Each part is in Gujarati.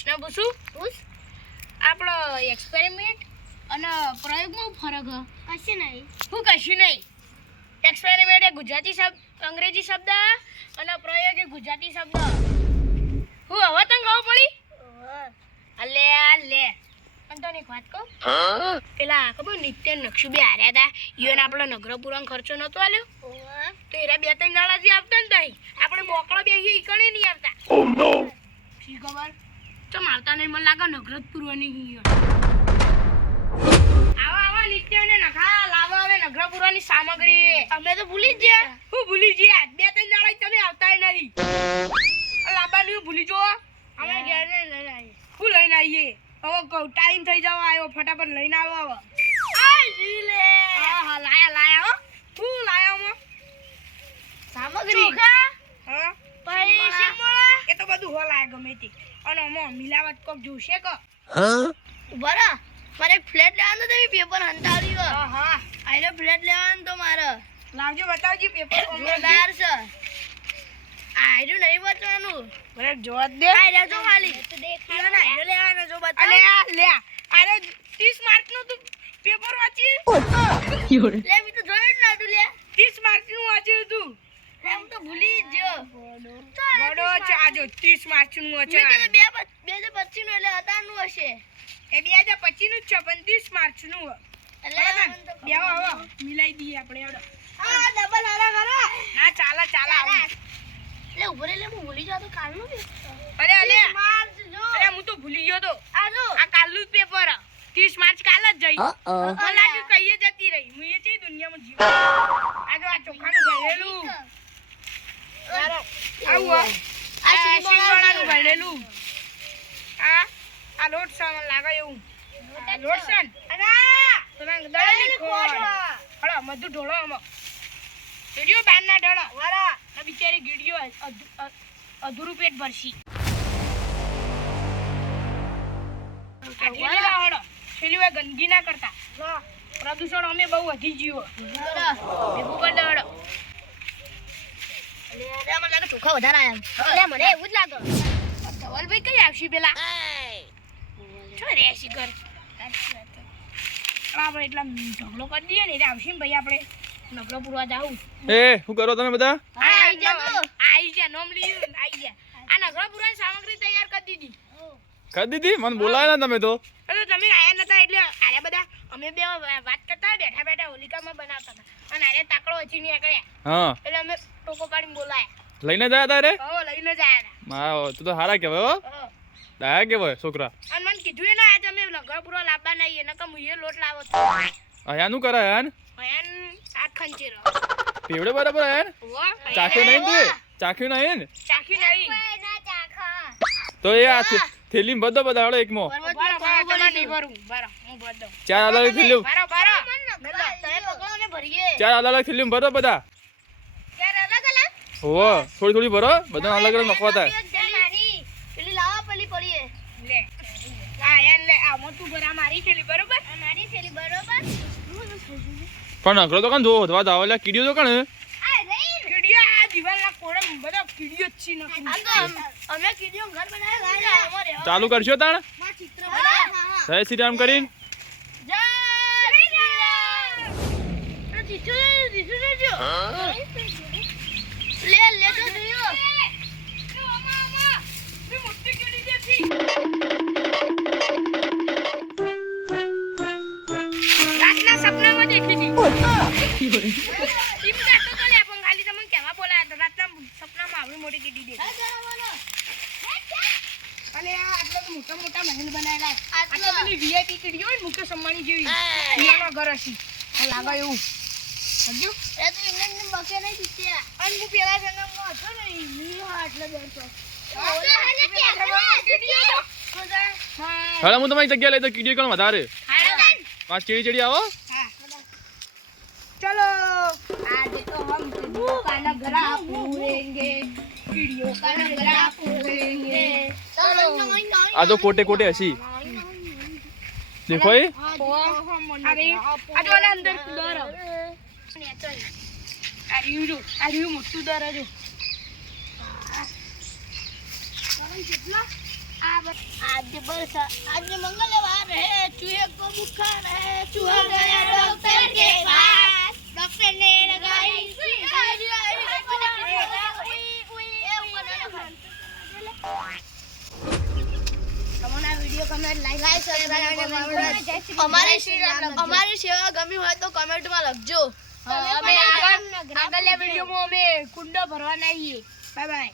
પ્રશ્ન પૂછું? પૂછ. આપણો એક્સપેરિમેન્ટ અને પ્રયોગમાં ફરક કશું નહીં. શું કશું નહીં? એક્સપેરિમેન્ટ એ ગુજરાતી શબ્દ, અંગ્રેજી શબ્દ અને પ્રયોગ એ ગુજરાતી શબ્દ. હું હવે તને ખબર પડી? અલે લે પણ તને એક વાત કહું, પેલા ખબર નિત્ય નક્ષુબે હાર્યા હતા, ઈયોને આપણો નગરો પૂરણ ખર્ચો નતો આલ્યો, તો એરા 2-3 દાડાથી આવતા ને તઈ આપણે બોકડા બેસી ઈકણે નહીં આવતા. શી ખબર ચમ આવતા નહીં, મને લાગે નગર જ પૂરવાની ઈયો. આવા નિત્યને નખા લાવો હવે નગર પૂરવાની સામગ્રી. અમે તો ભૂલી જ ગયા. હું ભૂલી ગયા? 2-3 દાડા તમે આવતાય નહીં. લાવવાનું ભૂલી જો. અમે ઘેર લઈને આવીએ. હું લઈને આવીએ? હવે ટાઈમ થઈ જવા આવ્યો, ફટાફટ લઈને આવો હવે. હા લાયા હો. શું લાયા હો? સામગ્રી. હા એ તો બધું હો લાયા ગમે તે. અને આમાં મિલાવટ કોક જોશે કે? હા બરા મારે ફ્લેટ લેવાનો તો પેપર હંતાવ્યો. હા આઈનો ફ્લેટ લેવાનો તો મારે લાવજો, બતાવજો પેપર. ઓમદાર છે આઈનો નહીં બતાવવાનું. બરાબર જોવા દે. આઈ જો ખાલી તો દેખાય ના આઈનો લેવાનો જો બતાવ. અલે આ લે આરે 30 માર્ક નું તું પેપર વાંચી. લે મી તો જોયું જ નતું લે. 30 માર્ક નું વાંચ્યું તું. હું તો ભૂલી જ ગયો. બડો ચાજો 30 માર્ક નું વાંચ્યું. મે તો 2025 નું એટલે હતાનું હશે. એ 2025 નું જ છે પણ 30 માર્ક નું. એટલે બેવો હવે મિલાઈ દઈએ આપણે. આ ડબલ હારા કરો ના. ચાલા લે ઉભો રે. લે હું ભૂલી જાતો કાલનું પેપર. અરે હું તો ભૂલી ગયો તો. આ કાલનું જ પેપર 30 માર્ચ કાલ જ જઈ. મને લાગ્યું કઈએ જતી રહી. હું એ ચી દુનિયામાં જીવ. આ જો આ ચોખાનું ભરેલું. આવું આ શિંગોડાનું ભરેલું. આ લોટ છે મને લાગે એવું. લોટ છે ને તો ના દળેલી ખોડ. હળો મધુ ઢોળો આમાં. ગીડિયો બારના ઢોળો વારા. આ બિચારી ગીડિયો અધૂરું પેટ ભરશી. ગંદકી ના કરતા. પ્રદૂષણ અમે બહુ વધી ગયું. ભેગું કરી દો. મને લાગે ચોખા વધારે આવ્યા. મને એવું જ લાગે. ધવલભાઈ કઈ આવશે પેલા? છો રેસી કર. આપણે એટલા ઢગલો કરી દઈએ ને એટલે આવશે ને ભાઈ. આપણે નગરો પૂરવા જાવું. શું કરો તમે બધા? આઈ જા નોમ લીયું. આઈ જા. આ નગરો પૂરવાની સામગ્રી તૈયાર કરી દીધી. કરી દીધી? મને બોલાયા ના તમે તો. અરે તમે આયા નતા એટલે આયા બધા અમે બે વાત કરતા બેઠા હોલિકામાં બનાવતા હતા. અને આરે તાકડો હજી નહીં આકળ્યા. હા એટલે અમે ટોકો પાડીને બોલાયા. લઈને જાય તારે? હો લઈને જ આયા. હા તું તો હારા કહેવાય હો. ડાયા કહેવાય છોકરા. અને મને કીધું એ ના આજે અમે નગર પૂરો લાવવા નહીં નકર હું એ લોટ લાવો તો. આયાનું કરાય યાર? આયાન સાત ખંચેરો. પેવડે બરાબર આયાન? ચાખ્યું નહીં તું? ચાખ્યું નહીં ને? ચાખ્યું નહીં. ના ચાખા. તો એ આ થેલીમાં બધો બધાડો એકમો. ચાર અલગ થેલીઓ. ચાર અલગ થેલીમાં ભરો બધા. હો થોડી ભરો. બધા અલગ અલગ નખવા થાય. પણ નકરો તો કાન જો વધવા દાવ એટલે કીડીઓ તો કાન ચાલુ કરશો તાણ જય શ્રી રામ કરીને. રાતના સપનામાં દેખી હતી. ખાલી તમને કેવા બોલાયા રાતના સપનામાં આવડી મોટી કીડી દેખી. અને આ આટલા મોટા મોટા મહેલ બનાવેલા. આટલા પેલી વીઆઈપી કીડી હોય મુકેશ અંબાણી જેવી. એના ઘર હશે લાગે એવું. સમજ્યું? એ તો એમને બકે નહીં દીત્યા. અને હું પેલા જન્મમાં હતો ને ઈ આટલા બેઠો. હવે હું તમારી જગ્યા લઈ તો કીડીઓ કોણ વધારે? 5 ચીડી આવો. चलो आज तो हम कीड़ियों का नगरा पूरेंगे, कीड़ियों का नगरा पूरेंगे. आ तो कोटे कोटे हसी देखो ये अरे आज वाला अंदर दर अरे मोटू दर जो કેટલા आज मंगलवार है, चूहे को बुखार है, चूहा गया डॉक्टर के पास, डॉक्टर ने लगाई सुई। हमारा वीडियो कमेंट लाइक અમારી સેવા ગમી હોય તો કમેન્ટ માં લખજો. અમે આગળના વિડિયોમાં અમે કુંડો ભરવાના છીએ. Bye bye.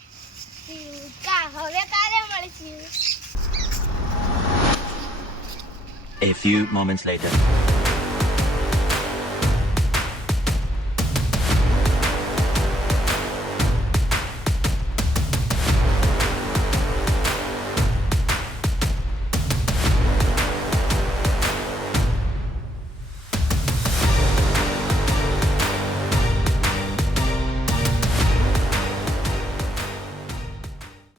હવે કાલે મળીશું. A few moments later.